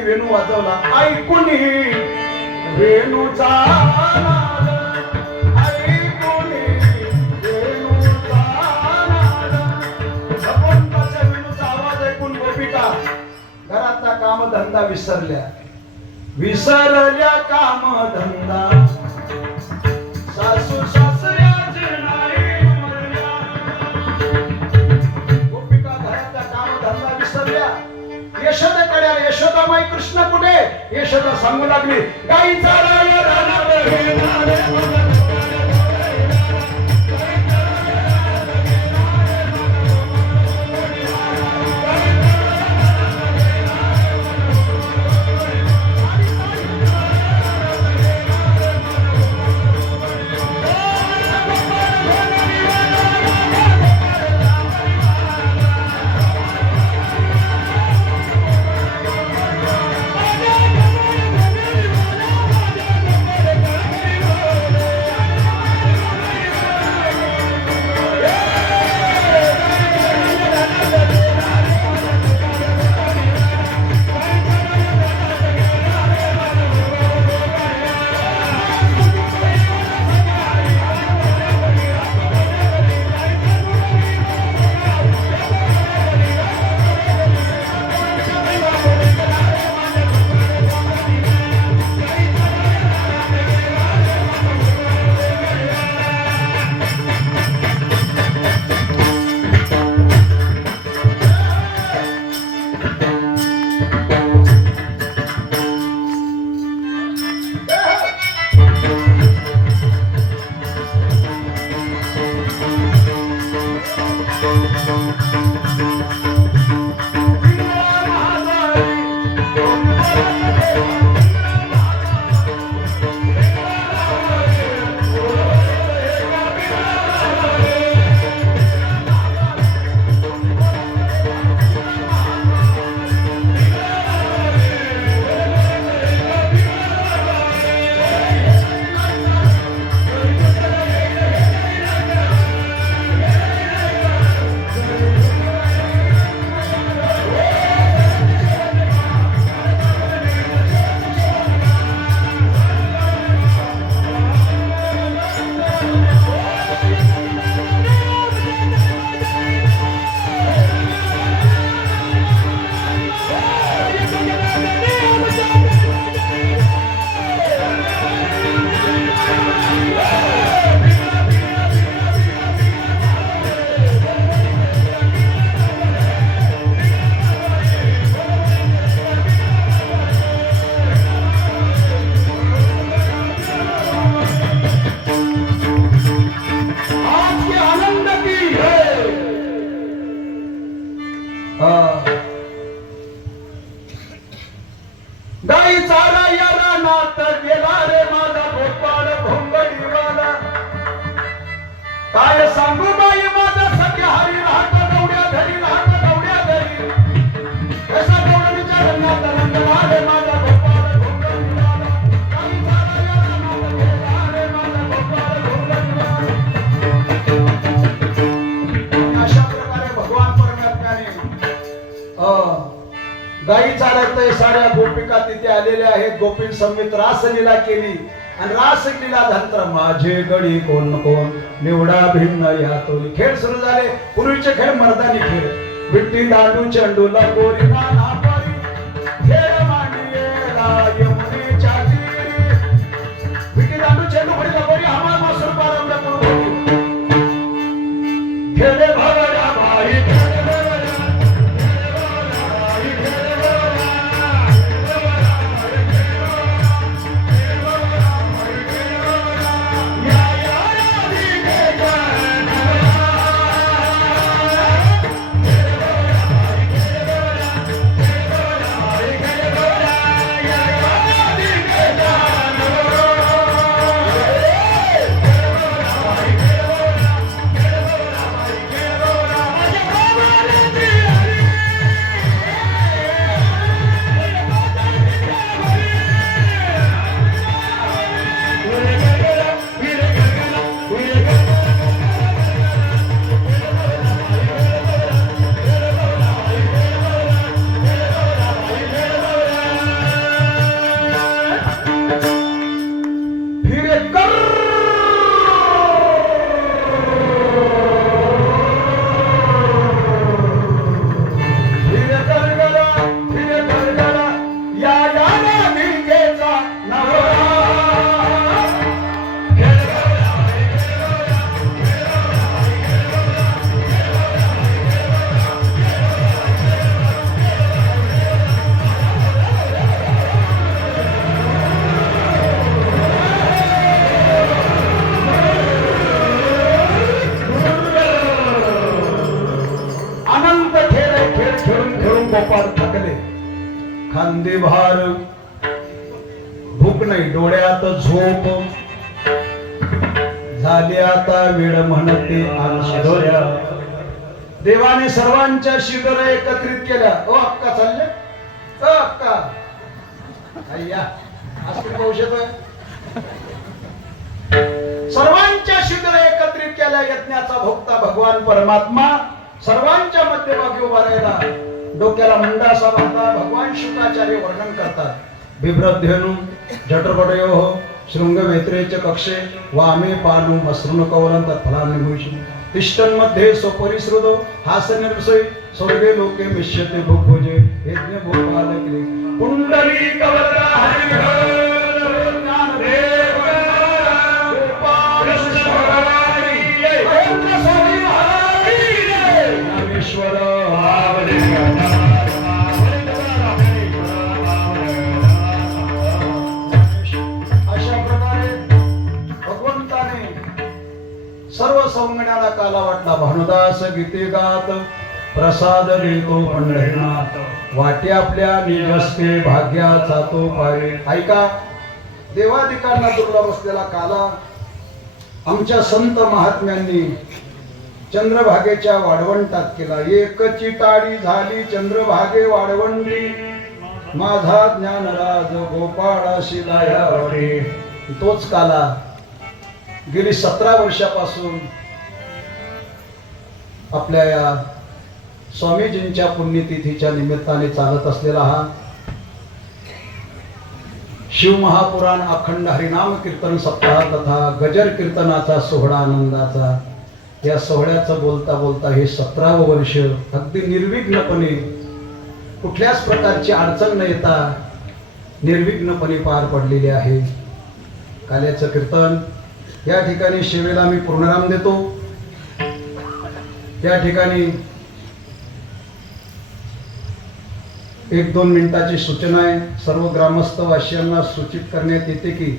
गोपिकांनी वेणू वाजवला. ऐकून वेणूचा नाद, ऐकून वेणूचा नाद. भगवंताच्या वेणूचा आवाज ऐकून गोपिका घरातला कामधंदा विसरल्या, विसरल्या कामधंदा. सासू सासऱ्याचे नाही म्हणल्या. गोपिका घरातला कामधंदा विसरल्या. यशोदेकडे आले. यशोदामाई कृष्ण कुठे? यशोदा सांगू लागली, गाईचा राया रानात घेणारे काय सांगू बाई माझा सख्या हरी राहत गवड्या घरी राहत गवड्या घरी कसा गवडीच्या रंगात रंगला रे माझा गोपाळ घोंगडीवाला काही झाला या रानात गेला रे माझा गोपाळ घोंगडीवाला. अशा प्रकारे भगवान परमात्म्याने गाई चालत साऱ्या गोपिका तिथे आलेल्या आहेत. गोपीं समेत रासलीला केली आणि रासलीला धंत्र माझे गडी कोण कोण निवडा भिन्न या तोरी. खेळ सुरू झाले. पूर्वीचे खेळ मर्दानी खेळ विट्टी दांडू चेंडू लगोरी नाना परी खेळ मांडियेला यमुनेच्या तीरी. विट्टी दांडू चेंडू फडी लगोरी हमाल मासूर पारंब्या पूर्वी खेळे भवड्या बाई खांदे भार, भूक नाही डोळ्यात झोप, झाली आता वेळ म्हणते आनंदोऱ्या. देवाने सर्वांच्या शिदोऱ्या एकत्रित केल्या. ओ अक्का चालले, ओ अक्का अय्या आज तुम्ही पाहू शकता. सर्वांच्या शिदोऱ्या एकत्रित केल्या. यज्ञाचा भोक्ता भगवान परमात्मा सर्वांच्या मध्यभागी उभा राहिला. डोक्याला मंडासा बांधला. भगवान शुकाचार्य वर्णन करतात. बिभ्रध्यनु जठरपटयोः शृंगवेत्रेच कक्षे वामे पानु मसृण कवलं तत्फलान्निभूषि तिष्ठन् मध्ये स्वपरिसृतो हासनिर्वसै स्वर्गे लोके मिष्यते भुक्भुजे यज्ञ भूपालकिले पुंडलीकवरदा हरिहर ज्ञानदेव गोपाल श्रवणारी महेंद्र स्वामी महाराज रामेश्वर सर्व सौंगण्याला काला वाटला. भानुदास गीते गात प्रसाद देतो पंढरीनाथ वाटे आपल्या निजस्ते भाग्याचा तो पावे. ऐका, देवाधिकांना दुर्लभ असलेला काला आमच्या संत महात्म्यांनी चंद्रभागेच्या वाढवंटात केला. एकची टाळी झाली चंद्रभागे वाढवंटी माझा ज्ञानराज गोपाळाशी लायावडे. तोच काला गेली 17 वर्षापासून आपल्या या स्वामीजींच्या पुण्यतिथीच्या निमित्ताने चालत असलेला हा शिव महापुराण अखंड हरिनाम कीर्तन सप्ताह तथा गजर कीर्तनाचा सोहळा आनंदाचा. या सोहळ्याचं बोलता बोलता हे 17वे वर्ष अगदी निर्विघ्नपणे कुठल्याच प्रकारची अडचण न येता निर्विघ्नपणे पार पडलेले आहे. काल्याचं कीर्तन या ठिकाणी शिवेला मी पूर्णराम देतो. या ठिकाणी 1-2 मिनिटाची सूचना आहे. सर्व ग्रामस्थ वासियांना सूचित करण्यात येते की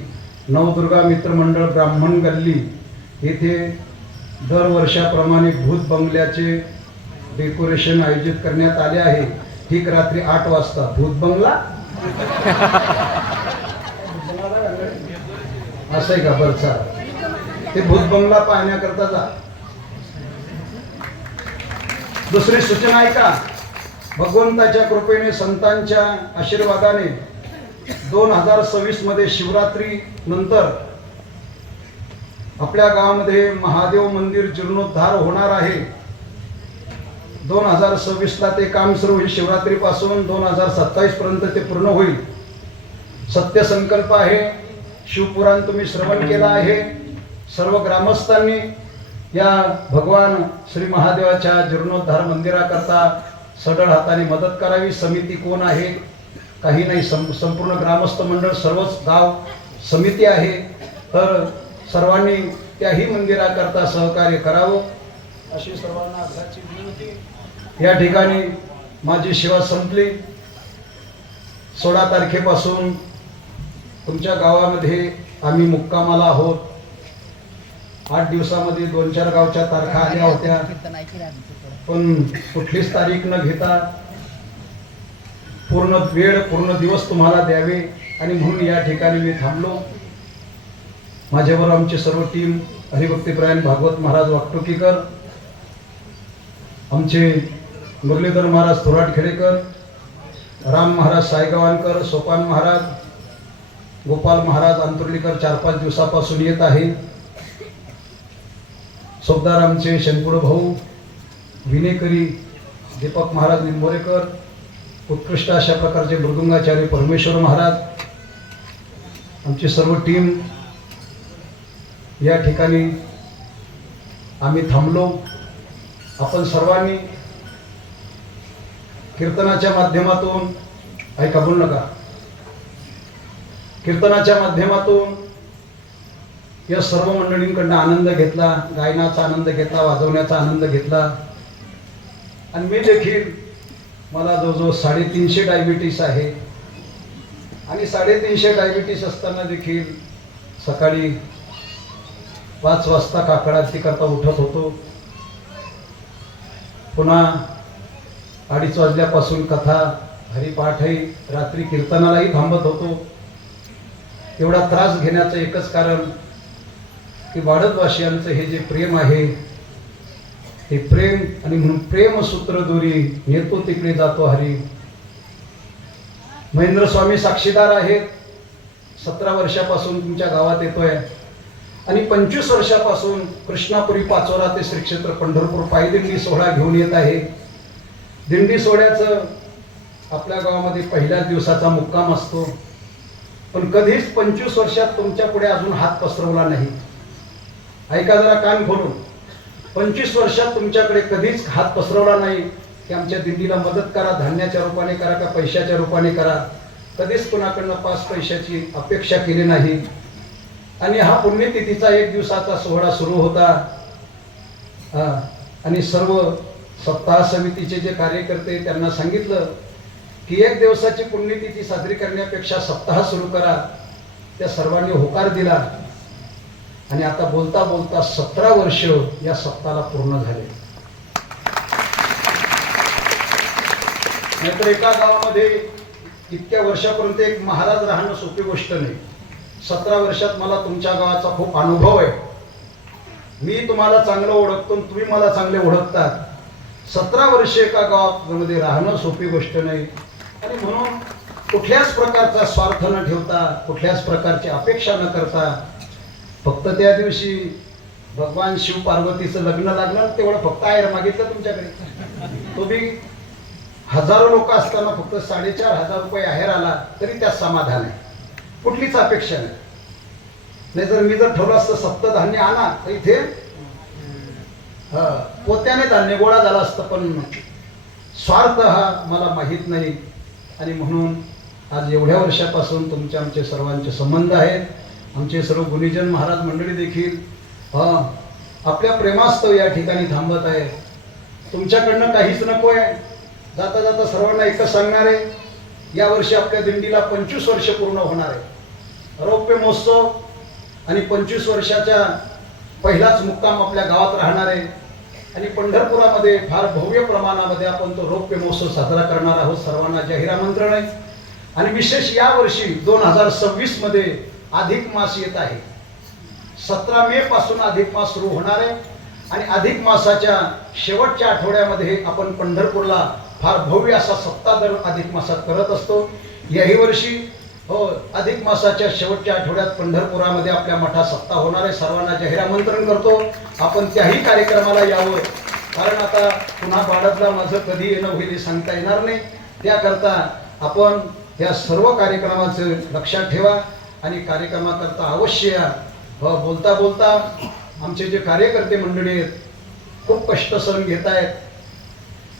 नवदुर्गा मित्रमंडळ ब्राह्मण गल्ली येथे दरवर्षाप्रमाणे भूत बंगल्याचे डेकोरेशन आयोजित करण्यात आले आहे. ठीक रात्री 8 वाजता. भूत बंगला असं आहे का? बरचा ते भूत बंगला पाहण्याकरता जा. दुसरी सूचना आहे का, भगवंताच्या कृपेने संतांच्या आशीर्वादाने 2026 मध्ये शिवरात्री नंतर आपल्या गावामध्ये महादेव मंदिर जीर्णोद्धार होणार आहे. 2026 ला ते काम सुरू होईल. शिवरात्री पासून 2027 पर्यंत ते पूर्ण होईल. सत्य संकल्प आहे. शिवपुराण तुम्ही श्रवण केला आहे. सर्व ग्रामस्थांनी या भगवान श्री महादेवाच्या जीर्णोद्धार मंदिराकरता सढळ हाताने मदत करावी. समिती कोण आहे? काही नाही, संपूर्ण ग्रामस्थ मंडळ सर्वच गाव समिती आहे. तर सर्वांनी त्याही मंदिराकरता सहकार्य करावं अशी सर्वांना आग्रहाची विनंती. या ठिकाणी माझी सेवा संपली. 16 तारखेपासून तुमच्या गावामध्ये आम्ही मुक्कामाला आहोत. 8 दिवसामध्ये 2-4 गावच्या तारखा आल्या होत्या, पण कुठलीच तारीख न घेता पूर्ण वेळ पूर्ण दिवस तुम्हाला द्यावे आणि म्हणून या ठिकाणी मी थांबलो. माझ्याबरोबर आमची सर्व टीम हरिभक्तीपरायण भागवत महाराज वाकटुकीकर, आमचे मुरलीधर महाराज थोराटखेडेकर, राम महाराज सायगावानकर, सोपान महाराज, गोपाल महाराज अंतुर्लीकर 4-5 दिवसापासून येत आहे. सोबदार आमचे शंकुड भाऊ विनेकरी दीपक महाराज निंबोरेकर, उत्कृष्ट अशा प्रकारचे मृदुंगाचार्य परमेश्वर महाराज, आमची सर्व टीम या ठिकाणी आम्ही थांबलो. आपण सर्वांनी कीर्तनाच्या माध्यमातून, ऐका बोल नका, कीर्तनाच्या माध्यमातून या सर्व मंडळींकडून आनंद घेतला, गायनाचा आनंद घेतला, वाजवण्याचा आनंद घेतला. आणि मी देखील, मला जवळजवळ 350 डायबिटीस आहे आणि 350 डायबिटीस असताना देखील सकाळी 5 वाजता काकड आरती करता उठत होतो. पुन्हा 2:30 वाजल्यापासून कथा हरिपाठही रात्री कीर्तनालाही थांबत होतो. एवढा त्रास घेण्याचं एकच कारण की वाडदवासियांचं हे जे प्रेम आहे हे प्रेम, आणि म्हणून प्रेम सूत्र दोरी येतो तिकडे जातो हरी. महेंद्र स्वामी साक्षीदार आहेत. 17 वर्षापासून तुमच्या गावात येतोय आणि 25 वर्षापासून कृष्णापुरी पाचोरा ते श्री क्षेत्र पंढरपूर पायदिंडी सोहळा घेऊन येत आहे. दिंडी सोहळ्याचं आपल्या गावामध्ये पहिल्याच दिवसाचा मुक्काम असतो, पण कधीच 25 वर्षात तुमच्या पुढे अजून हात पसरवला नाही. ऐका जरा कान खोलून, 25 वर्षात तुमच्याकडे कधीच हात पसरवला नाही की आमच्या दिंडीला मदत करा, धान्याच्या रूपाने करा का पैशाच्या रूपाने करा. कधीच कोणाकडनं 5 पैशाची अपेक्षा केली नाही. आणि हा पुण्यतिथीचा 1 दिवसाचा सोहळा सुरू होता आणि सर्व सप्ताह समितीचे जे कार्यकर्ते त्यांना सांगितलं की 1 दिवसाची पुण्यतिथी साजरी करण्यापेक्षा सप्ताह सुरू करा. त्या सर्वांनी होकार दिला आणि आता बोलता बोलता 17 वर्ष या सप्ताहाला पूर्ण झाले. नाहीतर एका गावामध्ये इतक्या वर्षापर्यंत एक महाराज राहणं सोपी गोष्ट नाही. 17 वर्षात मला तुमच्या गावाचा खूप अनुभव आहे. मी तुम्हाला चांगलं ओळखतो, तुम्ही मला चांगले ओळखतात. 17 वर्ष एका गावामध्ये राहणं सोपी गोष्ट नाही. आणि म्हणून कुठल्याच प्रकारचा स्वार्थ न ठेवता, कुठल्याच प्रकारची अपेक्षा न करता, फक्त त्या दिवशी भगवान शिव पार्वतीचं लग्न लागलं तेवढं फक्त आहेर मागितलं तुमच्याकडे. तो बी हजारो लोक असताना फक्त 4,500 रुपये आहेर आला तरी त्यात समाधान आहे. कुठलीच अपेक्षा नाही. नाही जर मी जर ठरवलं असतं सप्तधान्य आणा तर इथे पोत्याने धान्य गोळा झाला असतं, पण स्वार्थ हा मला माहीत नाही. आणि म्हणून आज एवढ्या वर्षापासून तुमचे आमचे सर्वांचे संबंध आहेत. आमचे सर्व गुणीजन महाराज मंडळी देखील आपल्या प्रेमास्तव या ठिकाणी थांबत आहे. तुमच्याकडनं काहीच नको आहे. जाता जाता सर्वांना एकच सांगणार आहे, यावर्षी आपल्या दिंडीला 25 वर्ष पूर्ण होणार आहे. रौप्य महोत्सव आणि 25 वर्षाच्या पहिलाच मुक्काम आपल्या गावात राहणार आहे. आणि पंढरपुरामध्ये फार भव्य प्रमाणामध्ये आपण तो रौप्य महोत्सव साजरा करणार आहोत. सर्वांना जाहीर आमंत्रण आहे. आणि विशेष यावर्षी 2026 मध्ये अधिक मास येत आहे. 17 मे पासून अधिक मास सुरू होणार आहे. आणि अधिक मासाच्या शेवटच्या आठवड्यामध्ये आपण पंढरपूरला फार भव्य असा सप्ताह दर अधिक मासात करत असतो. याही वर्षी अधिक मासाच्या शेवटच्या आठवड्यात पंढरपुरामध्ये आपल्या मठात सप्ताह होणार आहे. सर्वांना जाहीर आमंत्रण करतो. आपण त्याही कार्यक्रमाला यावं. कारण आता पुन्हा बाळतला माझं कधी येणं होईल हे सांगता येणार नाही. त्याकरता आपण या सर्व कार्यक्रमाचं लक्षात ठेवा आणि कार्यक्रमाकरता अवश्य या. बोलता बोलता आमचे जे कार्यकर्ते मंडळी आहेत खूप कष्ट सहन घेत आहेत.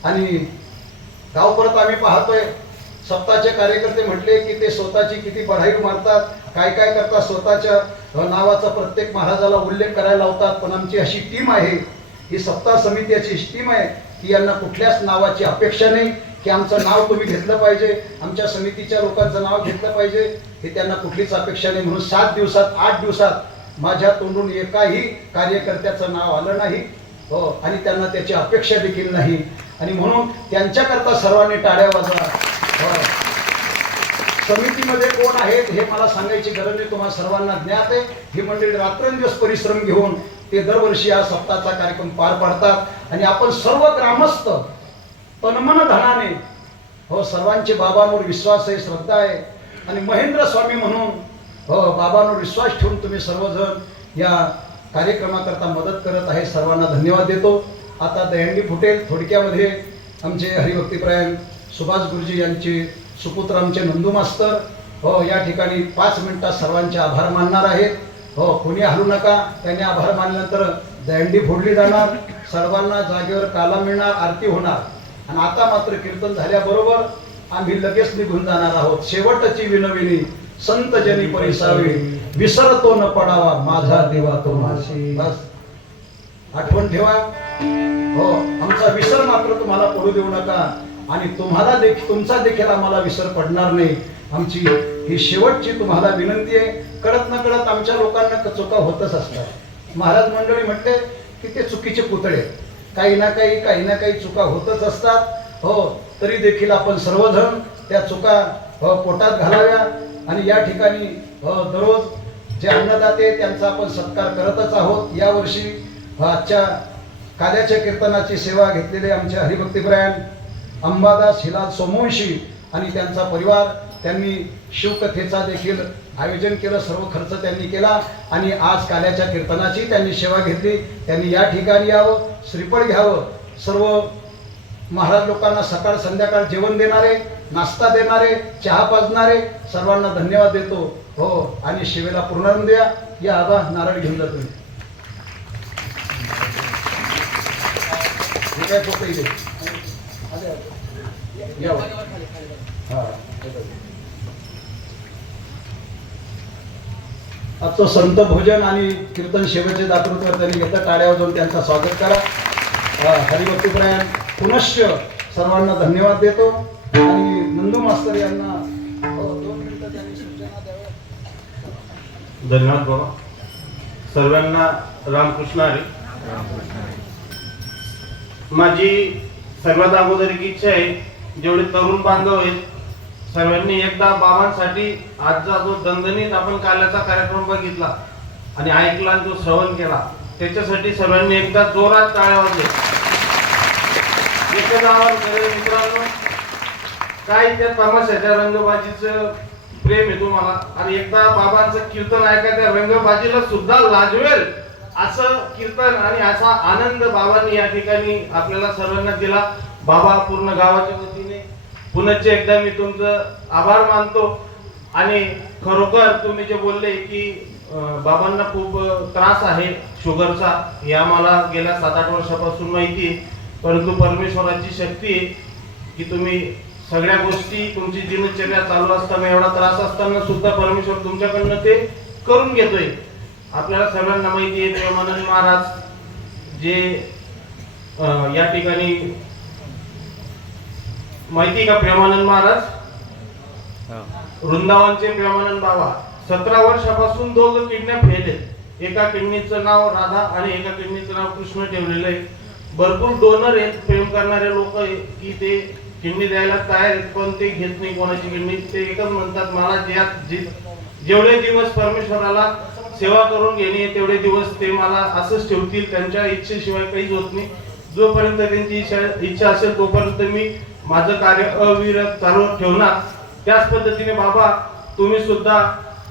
आणि गाव परत आम्ही पाहतोय सप्ताहचे कार्यकर्ते म्हटले की ते स्वतःची किती बढाई मारतात, काय काय करतात, स्वतःच्या नावाचा प्रत्येक महाराजाला उल्लेख करायला लावतात. पण आमची अशी टीम आहे, ही सप्ताह समितीची टीम आहे की यांना कुठल्याच नावाची अपेक्षा नाही की आमचं नाव तुम्ही घेतलं पाहिजे, आमच्या समितीच्या लोकांचं नाव घेतलं पाहिजे, हे त्यांना कुठलीच अपेक्षा नाही. म्हणून 7 दिवसात 8 दिवसात माझ्या तोंडून एकाही कार्यकर्त्याचं नाव आलं नाही आणि त्यांना त्याची अपेक्षा देखील नाही. आणि म्हणून त्यांच्याकरता सर्वांनी टाळ्या वाजवा. समितीमध्ये कोण आहेत हे मला सांगायची गरज नाही, तुम्हाला सर्वांना ज्ञात आहे. ही मंडळी रात्रंदिवस परिश्रम घेऊन ते दरवर्षी हा सप्ताहाचा कार्यक्रम पार पाडतात. आणि आपण सर्व ग्रामस्थ तनमन धनाने सर्वांचे बाबांवर विश्वास आहे, श्रद्धा आहे. आणि महेंद्र स्वामी म्हणून बाबांवर विश्वास ठेवून तुम्ही सर्वजण या कार्यक्रमाकरता मदत करत आहे. सर्वांना धन्यवाद देतो. आता दहीहंडी फुटेल. थोडक्यामध्ये आमचे हरिभक्तीपरायण सुभाष गुरुजी यांचे सुपुत्र आमचे नंदू मास्तर या ठिकाणी 5 मिनिटात सर्वांचे आभार मानणार आहेत. कोणी हलू नका. त्यांनी आभार मानल्यानंतर दहीहंडी फोडली जाणार, सर्वांना जागेवर काला मिळणार, आरती होणार. आणि आता मात्र कीर्तन झाल्याबरोबर आम्ही लगेच निघून जाणार आहोत. शेवटची विनविनी संत जनी परिसावी, विसरतो न पडावा माझा देवा तो माशी. बस आठवण ठेवा. आमचा विसर मात्र तुम्हाला पडू देऊ नका. आणि तुम्हाला देखील तुमचा देखील आम्हाला विसर पडणार नाही. आमची ही शेवटची तुम्हाला विनंती आहे. कळत न कळत आमच्या लोकांना चुका होतच असतात. महाराज मंडळी म्हटले की ते चुकीचे पुतळे, काही ना काही चुका होतच असतात. तरी देखील आपण सर्वजण त्या चुका पोटात घालाव्या आणि या ठिकाणी दररोज जे अन्नदाते त्यांचा आपण सत्कार करतच आहोत. यावर्षी आजच्या काल्याच्या कीर्तनाची सेवा घेतलेले आमचे हरिभक्तिपरायण अंबादास हिलाल सोमवंशी आणि त्यांचा परिवार, त्यांनी शिवकथेचा देखील आयोजन केलं, सर्व खर्च त्यांनी केला आणि आज काल्याच्या कीर्तनाची त्यांनी सेवा घेतली. त्यांनी या ठिकाणी यावं, श्रीफळ घ्यावं. सर्व महाराज लोकांना सकाळ संध्याकाळ जेवण देणारे, नाश्ता देणारे, चहा पाजणारे सर्वांना धन्यवाद देतो. हो, आणि शिवेला पूर्णानंद द्या. या आबा नारळ घेऊन जा तुम्ही. हे काय फोटो इथे आजचं संत भोजन आणि कीर्तन सेवेचे दातृत्व त्यांनी घेतलं. टाळ्या वाजवून त्यांचं स्वागत करा. हरिभक्तिपरायण पुनश्च सर्वांना धन्यवाद देतो आणि नंदू मास्तर यांना 2 मिनिटं त्यांनी सूचना द्याव्या. धन्यवाद बाबा. सर्वांना रामकृष्ण हरी. माझी सर्वात अगोदर एक इच्छा आहे, जेवढे तरुण बांधव आहेत सर्वांनी एकदा बाबांसाठी आजचा जो दणदणीत आपण काल्याचा कार्यक्रम बघितला आणि ऐकला आणि जो श्रवण केला त्याच्यासाठी सर्वांनी एकदा जोरात टाळ्या वाजल्या. एकच आवाज करेल मित्रांनो, काय त्या तमाशाच्या रंगबाजीचं प्रेम आहे तुम्हाला आणि एकदा बाबांचं कीर्तन ऐका, त्या रंगबाजीला सुद्धा लाजवेल असं कीर्तन आणि असा आनंद बाबांनी या ठिकाणी आपल्याला सर्वांना दिला. बाबा पूर्ण गावाच्या वतीने पुनश्च एकदा मी तुमचं आभार मानतो. आणि खरोखर तुम्ही जे बोलले की बाबांना खूप त्रास आहे शुगरचा, हे आम्हाला गेल्या 7-8 वर्षापासून माहिती आहे. परंतु परमेश्वराची शक्ती आहे की तुम्ही सगळ्या गोष्टी, तुमची दिनचर्या चालू असताना, एवढा त्रास असताना सुद्धा परमेश्वर तुमच्याकडनं ते करून घेतोय. आपल्याला सर्वांना माहिती आहे प्रेमानंद महाराज जे या ठिकाणी माहिती का, प्रेमानंद महाराज वृंदावनचे प्रेमानंद बाबा 17 वर्षापासून 2 किडन्या फेल आहेत. एका किडनीचं नाव राधा आणि एका किडनीचं नाव कृष्ण ठेवलेलं आहे. भरपूर डोनर आहेत, प्रेम करणारे लोक की ते किडनी द्यायला तयार आहेत, पण ते घेत नाही कोणाची किडनी. ते एकच म्हणतात, मला जेवढे दिवस परमेश्वराला सेवा करून घेणे तेवढे दिवस ते मला असंच ठेवतील, त्यांच्या इच्छेशिवाय काहीच होत नाही. जोपर्यंत त्यांची इच्छा असेल तोपर्यंत मी माझं कार्य अविरत चालू ठेवणार. त्याच पद्धतीने बाबा तुम्ही सुद्धा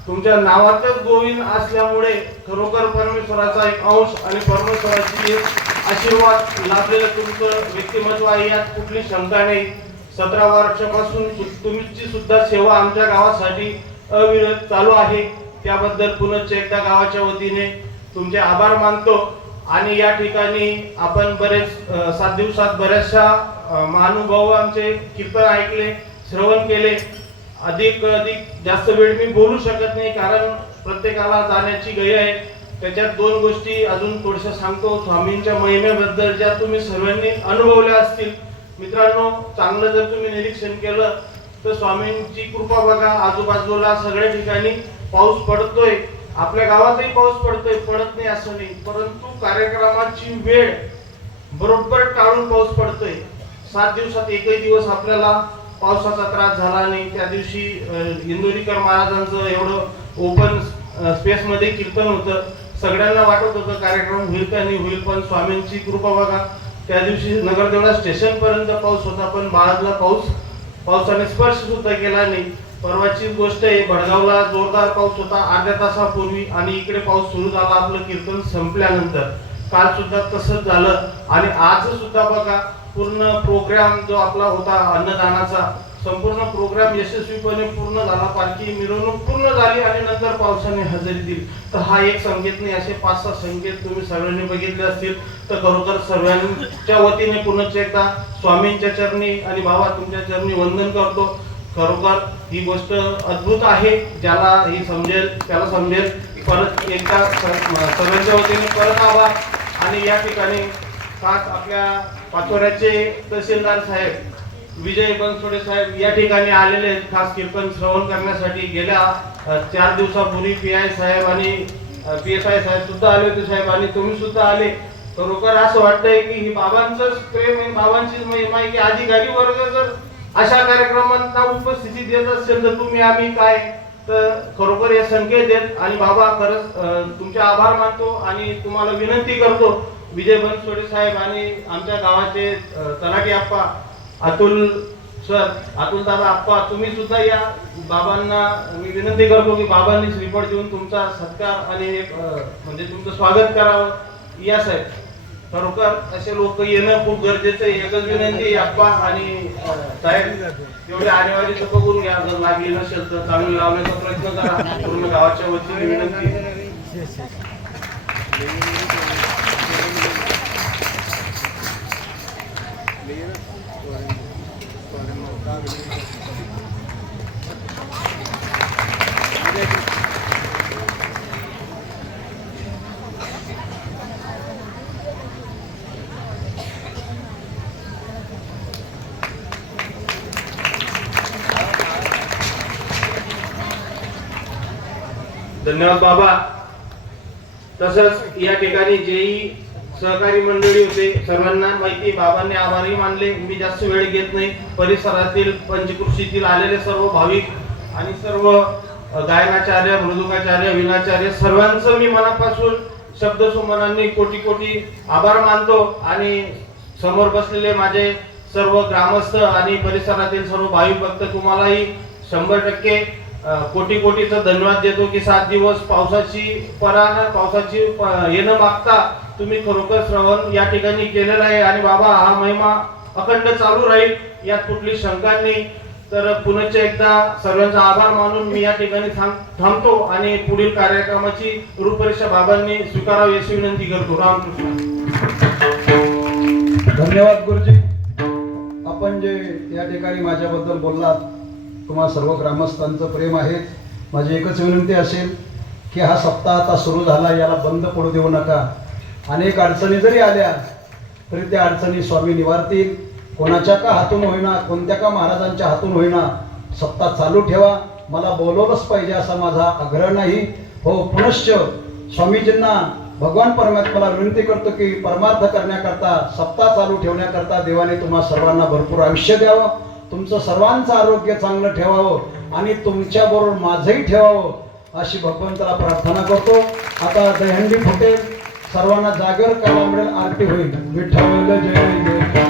तुमच्या नावातच गोविंद असल्यामुळे खरोखर परमेश्वराचा एक अंश आणि परमेश्वराची एक आशीर्वाद लाभलेलं तुमचं व्यक्तिमत्व आहे, यात कुठली शंका नाही. 17 वर्षापासून तुमची सुद्धा सेवा आमच्या गावासाठी अविरत चालू आहे. त्याबद्दल पुनश्च एकदा गावाच्या वतीने तुमचे आभार मानतो. आणि या ठिकाणी आपण बरेच 7 दिवसात बऱ्याचशा महानुभावांचे कीर्तन ऐकले, श्रवण केले. अधिक जास्त वेळ मी बोलू शकत नाही कारण प्रत्येकाला जाण्याची गय आहे. त्याच्यात 2 गोष्टी अजून थोड्याशा सांगतो स्वामींच्या महिमेबद्दल, ज्या तुम्ही सर्वांनी अनुभवल्या असतील. मित्रांनो, चांगलं जर तुम्ही निरीक्षण केलं तर स्वामींची कृपा बघा. आजूबाजूला सगळ्या ठिकाणी पाऊस पडतोय, आपल्या गावातही पाऊस पडतोय, पडत नाही असं नाही, परंतु कार्यक्रमाची वेळ बरोबर टाळून पाऊस पडतोय. 7 दिवसात एकही दिवस आपल्याला पावसाचा त्रास झाला नाही. त्या दिवशी इंदोरीकर महाराजांचं एवढं ओपन स्पेस मध्ये कीर्तन होतं, सगळ्यांना वाटत होतं कार्यक्रम होईल का नाही होईल, पण स्वामींची कृपा बघा. त्या दिवशी नगरदेवळा स्टेशन पर्यंत पाऊस होता, पण बाळातला पावसाने स्पर्श सुद्धा केला नाही. परवाची गोष्ट आहे, भडगावला जोरदार पाऊस होता अर्ध्या तासापूर्वी आणि इकडे पाऊस सुरू झाला आपलं कीर्तन संपल्यानंतर. काल सुद्धा तसंच झालं आणि आज सुद्धा बघा पूर्ण प्रोग्राम जो आपला होता अन्नदानाचा, संपूर्ण प्रोग्राम यशस्वीपणे पूर्ण झाला. पालखी मिरवणूक पूर्ण झाली आणि नंतर पावसाने हजेरी दिली. तर हा एक संकेत नाही, असे 5-6 संकेत तुम्ही सर्वांनी बघितले असतील. तर खरोखर सर्वांच्या वतीने पुनश्च एकदा स्वामींच्या चरणी आणि बाबा तुमच्या चरणी वंदन करतो. खरोखर ही गोष्ट अद्भुत आहे, ज्याला ही समजेल त्याला समजेल. परत एकदा सर्वांच्या वतीने परत आभार. आणि या ठिकाणी खास आपल्या पाचोऱ्याचे तहसीलदार साहेब विजय बनसोडे साहेब या ठिकाणी आलेले आहेत खास कीर्तन श्रवण करण्यासाठी. गेल्या 4 दिवसापूर्वी PI साहेब आणि PSI साहेब सुद्धा आले होते साहेब, आणि तुम्ही सुद्धा आले. खरोखर असं वाटतंय की ही बाबांचंच प्रेम आहे, बाबांचीच महिमा आहे की अधिकारी वर्ग जर अशा कार्यक्रमांना उपस्थिती देत असेल तर तुम्ही आम्ही काय तर खरोखर हे संकेत देत आणि बाबा खरंच तुमचे आभार मानतो आणि तुम्हाला विनंती करतो विजय बनसोडे साहेब आणि आमच्या गावाचे तलाठी आप्पा अतुल दादा आप्पा तुम्ही सुद्धा या बाबांना मी विनंती करतो की बाबांनी श्रीफळ देऊन तुमचा सत्कार आणि एक म्हणजे तुमचं स्वागत करावं या साहेब. खरोखर असे लोक येणं खूप गरजेचं आहे. एकच विनंती आप्पा आणि साहेब एवढे आणेवारी तर बघून घ्या जर लागली नसेल तर चांगली लावण्याचा प्रयत्न करा पूर्ण गावाच्या वतीने विनंती. धन्यवाद बाबा. तसंच या ठिकाणी जेही सहकारी मंडळी होते सर्वांना माहिती बाबांनी आभारही मानले. मी जास्त वेळ घेत नाही. परिसरातील पंचकृषीतील आलेले सर्व भाविक आणि सर्व गायनाचार्य मृदुंगाचार्य विनाचार्य सर्वांचं मी मनापासून शब्दसुमनांनी कोटी कोटी आभार मानतो आणि समोर बसलेले माझे सर्व ग्रामस्थ आणि परिसरातील सर्व भाविक भक्त तुम्हालाही 100% कोटी कोटीचा धन्यवाद देतो की 7 दिवस पावसाची येणं मागता तुम्ही खरोखर श्रवण या ठिकाणी केलेलं आहे आणि बाबा हा महिमा अखंड चालू राहील यात कुठली शंका नाही. तर पुनश्च एकदा सर्वांचा आभार मानून मी या ठिकाणी थांबतो आणि पुढील कार्यक्रमाची रूपरेषा बाबांनी स्वीकारावी अशी विनंती करतो. रामकृष्ण. धन्यवाद गुरुजी. आपण जे या ठिकाणी माझ्याबद्दल बोललात तुम्हा सर्व ग्रामस्थांचं प्रेम आहे. माझी एकच विनंती असेल की हा सप्ताह आता सुरू झाला याला बंद पडू देऊ नका. अनेक अडचणी जरी आल्या तरी त्या अडचणी स्वामी निवारतील. कोणाच्या का हातून होईना कोणत्या का महाराजांच्या हातून होईना सप्ताह चालू ठेवा. मला बोलवलंच पाहिजे असा माझा आग्रह नाही. हो पुनश्च स्वामीजींना भगवान परमात्म्याला विनंती करतो की परमार्थ करण्याकरता सप्ताह चालू ठेवण्याकरता देवाने तुम्हा सर्वांना भरपूर आयुष्य द्यावं. तुमचं सर्वांचं आरोग्य चांगलं ठेवावं आणि तुमच्याबरोबर माझंही ठेवावं अशी भगवंताला प्रार्थना करतो. आता दहीहंडी फुटेल. सर्वांना जागेवर काला मिळेल. आरती होईल. विठ्ठल जय जय.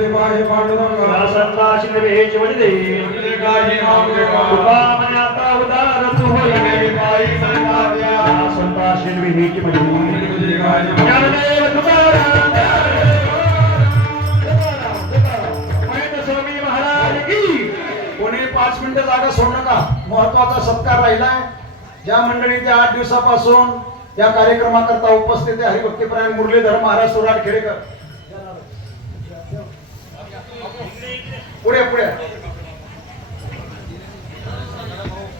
देवाय पांडुरंगा संताशी नवेची वजदे काही नाम देवा कृपा म्हणे आता उदार तू होय काही संताद्या संताशी नवेची वजदे देवाय ज्ञानदेव तुकाराम महेंद्र स्वामी महाराज की कोणी 5 मिनिटं जागा सोडू नका. महत्वाचा सत्कार राहिलाय. ज्या मंडळी त्या 8 दिवसापासून या कार्यक्रमाकरता उपस्थित आहे हरिभक्तीपरायण मुरलीधर महाराज सुराट खेडेकर. पुढे पुढे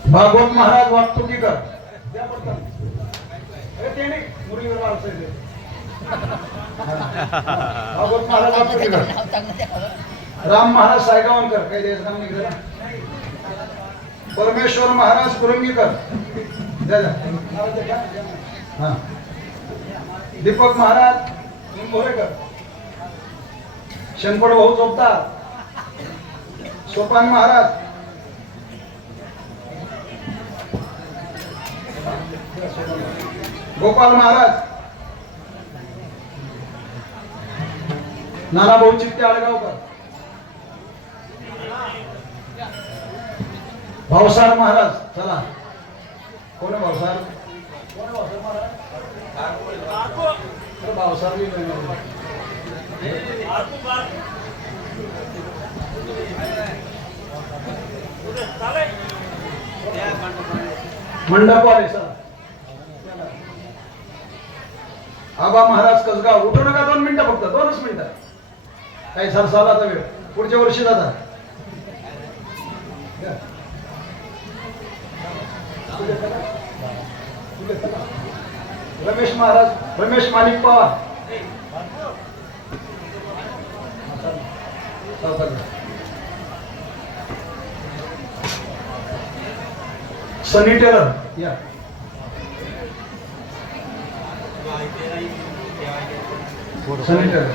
भागवत महाराज वागचुकीकर. ते नाही मुरलीधर महाराज आहे ते. भागवत महाराज वागचुकीकर. राम महाराज सायगावनकर काही द्यायचं काम नाही केलं. परमेश्वर महाराज कुरंगीकर. हा. दीपक महाराज निंभोरेकर. शंकर भाऊ चोपदार. सोपान महाराज. गोपाल महाराज. नानाभाऊ चित्ते आळगावकर. भावसार महाराज. चला कोण आहे भावसार? कोण आहे भावसार महाराज? भावसार भी मंडप वाले सर. आबा महाराज कसगाव. उठू नका 2 मिनिटं फक्त 2च मिनिटं. काही सरसालाचा वेळ. पुढच्या वर्षी जाता. रमेश महाराज. रमेश माणिक पवार. सनी टेलर या. सनी टेलर.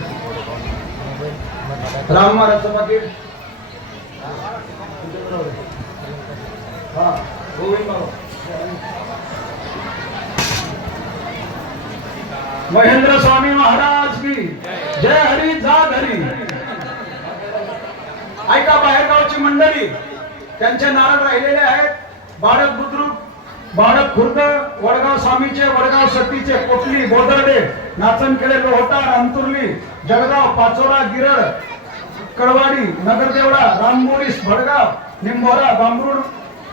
राम महाराजचं पाकीट. हा गोविंद बाबा. महेंद्र स्वामी महाराज की जय. हरी जाग हरी. ऐका बाहेरगावची मंडळी त्यांचे नारळ राहिलेले आहेत. बाळक बुद्रुक, बाळक खुर्द, वडगाव स्वामीचे, वडगाव सतीचे, कोटली, बोदर्डे, नाचनखेडे, लोहटार, अंतुर्ली, जळगाव, पाचोरा, गिरड, कळवाडी, नगरदेवळा, राममोरीस, भडगाव, निंभोरा, बांबरुड,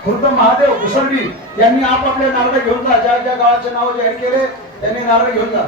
खुर्द, महादेव, उसरडी यांनी आपापले नारळ घेऊन जा. ज्या ज्या गावाचे नाव जाहीर केले त्यांनी नारळ घेऊन जा.